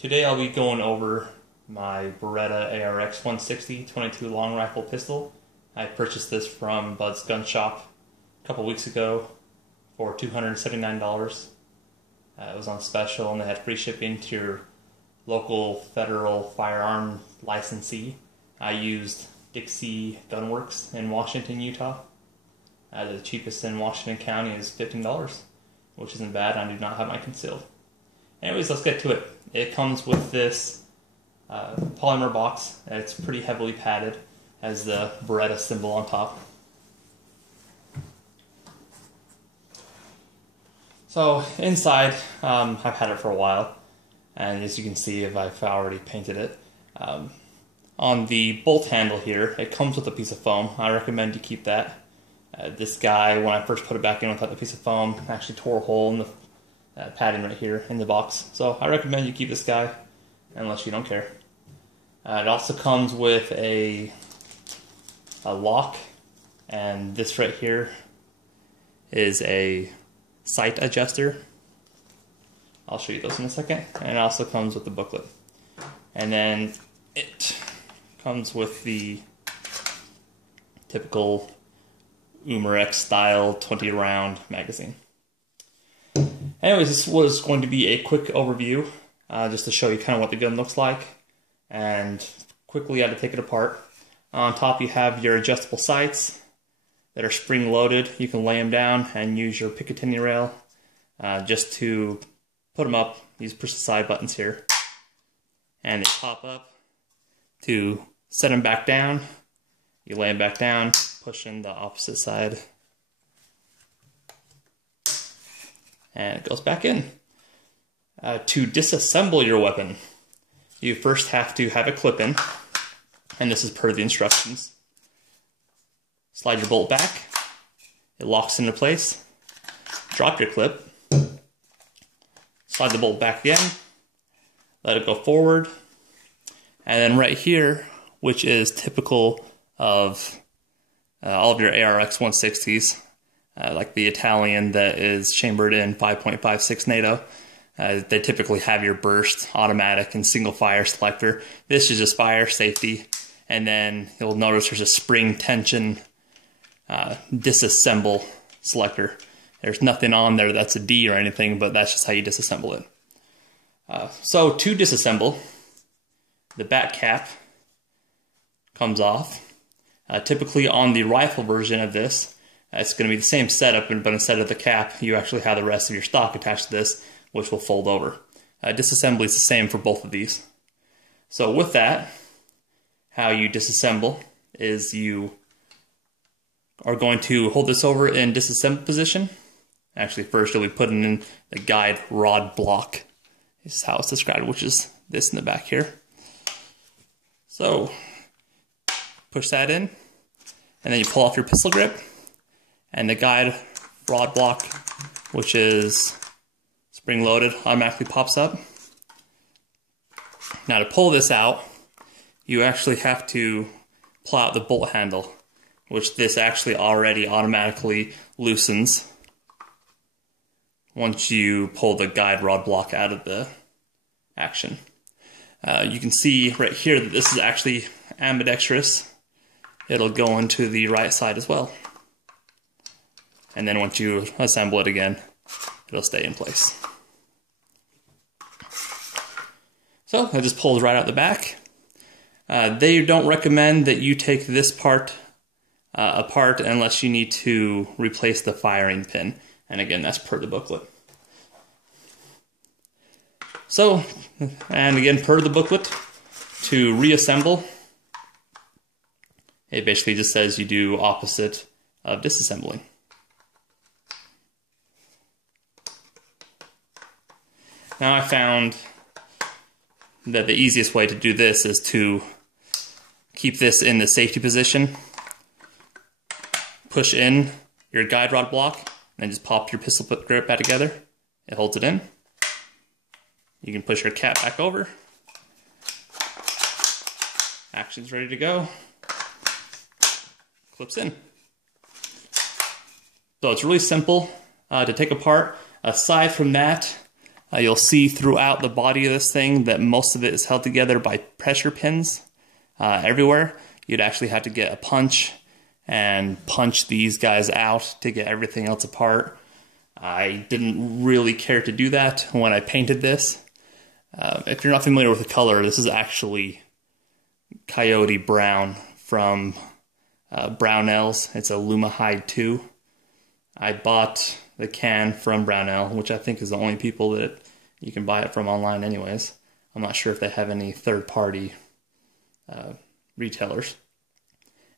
Today I'll be going over my Beretta ARX 160 22 long rifle pistol. I purchased this from Bud's Gun Shop a couple weeks ago for $279. It was on special and they had free shipping to your local federal firearm licensee. I used Dixie Gunworks in Washington, Utah. The cheapest in Washington County is $15, which isn't bad. I do not have mine concealed. Anyways, let's get to it. It comes with this polymer box. It's pretty heavily padded, has the Beretta symbol on top. So inside, I've had it for a while, and as you can see, I've already painted it. On the bolt handle here, it comes with a piece of foam. I recommend you keep that. This guy, when I first put it back in without the piece of foam, actually tore a hole in the padding right here in the box. So I recommend you keep this guy, unless you don't care. It also comes with a lock, and this right here is a sight adjuster. I'll show you those in a second. And it also comes with the booklet. And then it comes with the typical ARX style 20 round magazine. Anyways, this was going to be a quick overview, just to show you kind of what the gun looks like, and quickly how to take it apart. On top you have your adjustable sights that are spring loaded. You can lay them down and use your Picatinny rail just to put them up. These push the side buttons here, and they pop up. To set them back down, you lay them back down, pushing the opposite side, and it goes back in. To disassemble your weapon, you first have to have a clip in, and this is per the instructions. Slide your bolt back, it locks into place. Drop your clip, slide the bolt back again, let it go forward, and then right here, which is typical of all of your ARX 160s, like the Italian that is chambered in 5.56 NATO. They typically have your burst, automatic, and single fire selector. This is just fire safety. And then you'll notice there's a spring tension disassemble selector. There's nothing on there that's a D or anything, but that's just how you disassemble it. So to disassemble, the back cap comes off. Typically on the rifle version of this, it's going to be the same setup, but instead of the cap, you actually have the rest of your stock attached to this, which will fold over. Disassembly is the same for both of these. So with that, how you disassemble is you are going to hold this over in disassemble position. Actually, first you'll be putting in the guide rod block. This is how it's described, which is this in the back here. So push that in, and then you pull off your pistol grip, and the guide rod block, which is spring loaded, automatically pops up. Now to pull this out, you actually have to pull out the bolt handle, which this actually already automatically loosens once you pull the guide rod block out of the action. You can see right here that this is actually ambidextrous. It'll go into the right side as well. And then once you assemble it again, it'll stay in place. So it just pulls right out the back. They don't recommend that you take this part apart unless you need to replace the firing pin. And again, that's per the booklet. So, and again, per the booklet, to reassemble, it basically just says you do opposite of disassembling. Now I found that the easiest way to do this is to keep this in the safety position, push in your guide rod block, and then just pop your pistol grip back together. It holds it in. You can push your cap back over. Action's ready to go. Clips in. So it's really simple to take apart. Aside from that, You'll see throughout the body of this thing that most of it is held together by pressure pins everywhere. You'd actually have to get a punch and punch these guys out to get everything else apart. I didn't really care to do that when I painted this. If you're not familiar with the color, this is actually Coyote Brown from Brownells. It's a Lumahide 2. I bought the can from Brownell, which I think is the only people that you can buy it from online anyways. I'm not sure if they have any third-party retailers.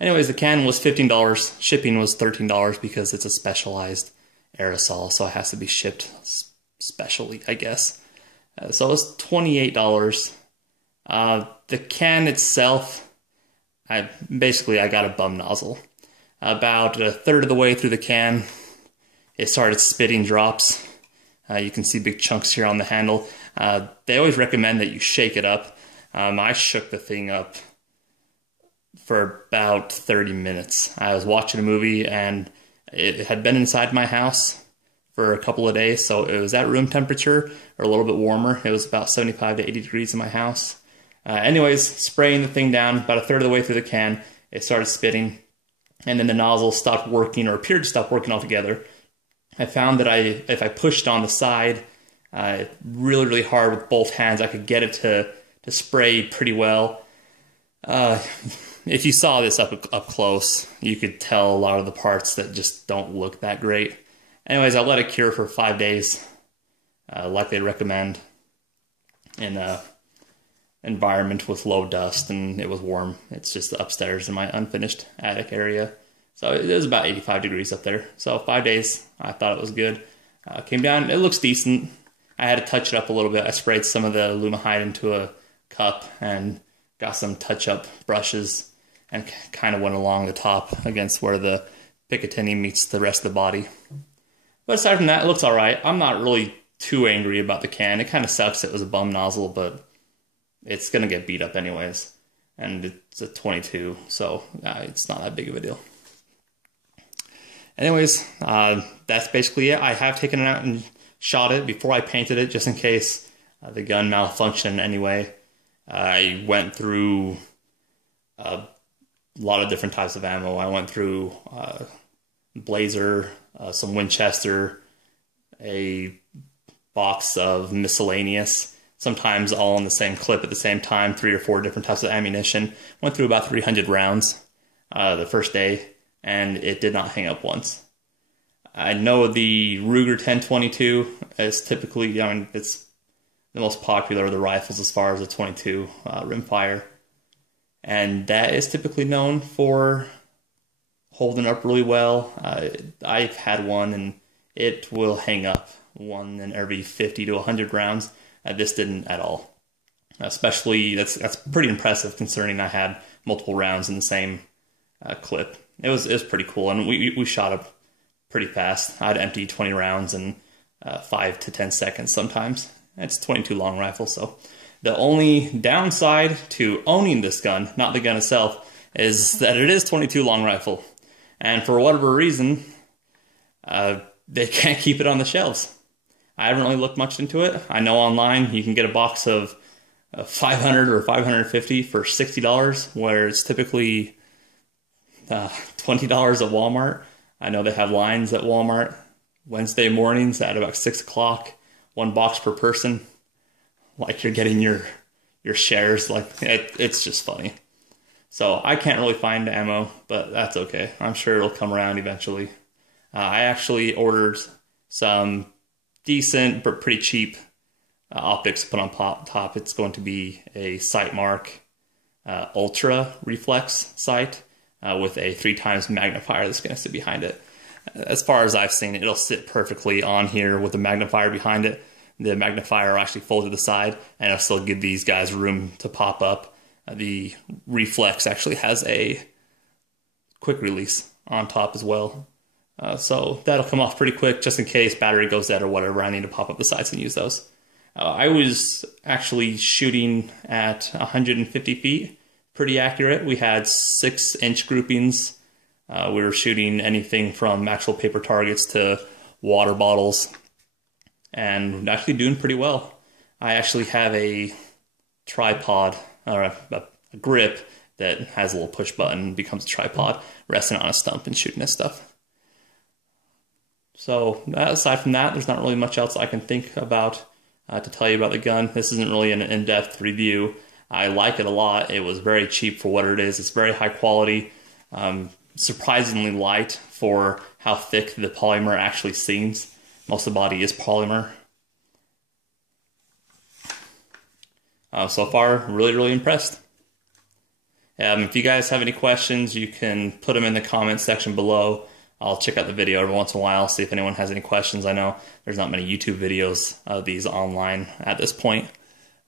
Anyways, the can was $15. Shipping was $13 because it's a specialized aerosol, so it has to be shipped specially, I guess. So it was $28. The can itself, I got a bum nozzle. About a third of the way through the can, it started spitting drops. You can see big chunks here on the handle. They always recommend that you shake it up. I shook the thing up for about 30 minutes. I was watching a movie and it had been inside my house for a couple of days, so it was at room temperature or a little bit warmer. It was about 75 to 80 degrees in my house. Anyways, spraying the thing down, about a third of the way through the can, it started spitting, and then the nozzle stopped working, or appeared to stop working altogether. I found that if I pushed on the side really, really hard with both hands, I could get it to spray pretty well. If you saw this up close, you could tell a lot of the parts that just don't look that great. Anyways, I let it cure for 5 days, like they recommend, in an environment with low dust, and it was warm. It's just upstairs in my unfinished attic area. So it was about 85 degrees up there. So 5 days, I thought it was good. Came down, it looks decent. I had to touch it up a little bit. I sprayed some of the Lumahide into a cup and got some touch-up brushes and kind of went along the top against where the Picatinny meets the rest of the body. But aside from that, it looks alright. I'm not really too angry about the can. It kind of sucks it was a bum nozzle, but it's going to get beat up anyways. And it's a 22, so it's not that big of a deal. Anyways, that's basically it. I have taken it out and shot it before I painted it, just in case the gun malfunctioned anyway. I went through a lot of different types of ammo. I went through Blazer, some Winchester, a box of miscellaneous, sometimes all in the same clip at the same time, 3 or 4 different types of ammunition. Went through about 300 rounds the first day, and it did not hang up once. I know the Ruger 1022 is typically, it's the most popular of the rifles as far as the 22 rimfire. And that is typically known for holding up really well. I've had one and it will hang up one in every 50 to 100 rounds. This didn't at all. Especially, that's pretty impressive concerning I had multiple rounds in the same clip. It was pretty cool, and we shot up pretty fast. I'd empty 20 rounds in 5 to 10 seconds sometimes. It's a 22 long rifle, so the only downside to owning this gun, not the gun itself, is that it is 22 long rifle. And for whatever reason, they can't keep it on the shelves. I haven't really looked much into it. I know online you can get a box of 500 or 550 for $60, where it's typically $20 at Walmart. I know they have lines at Walmart Wednesday mornings at about 6 o'clock, 1 box per person. Like you're getting your shares. Like it's just funny. So I can't really find ammo, but that's okay. I'm sure it'll come around eventually. I actually ordered some decent but pretty cheap optics to put on top. It's going to be a Sightmark Ultra reflex sight with a 3x magnifier that's going to sit behind it. As far as I've seen it, it'll sit perfectly on here with a magnifier behind it. The magnifier will actually fold to the side, and it'll still give these guys room to pop up. The reflex actually has a quick release on top as well. So that'll come off pretty quick, just in case battery goes dead or whatever. I need to pop up the sights and use those. I was actually shooting at 150 feet, pretty accurate. We had 6-inch groupings. We were shooting anything from actual paper targets to water bottles. and actually doing pretty well. I actually have a tripod, or a grip that has a little push button and becomes a tripod, resting on a stump and shooting at stuff. So aside from that, there's not really much else I can think about to tell you about the gun. This isn't really an in-depth review. I like it a lot. It was very cheap for what it is. It's very high quality, surprisingly light for how thick the polymer actually seems. Most of the body is polymer. So far, really impressed. If you guys have any questions, you can put them in the comments section below. I'll check out the video every once in a while, see if anyone has any questions. I know there's not many YouTube videos of these online at this point.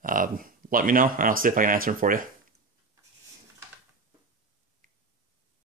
Let me know, and I'll see if I can answer them for you.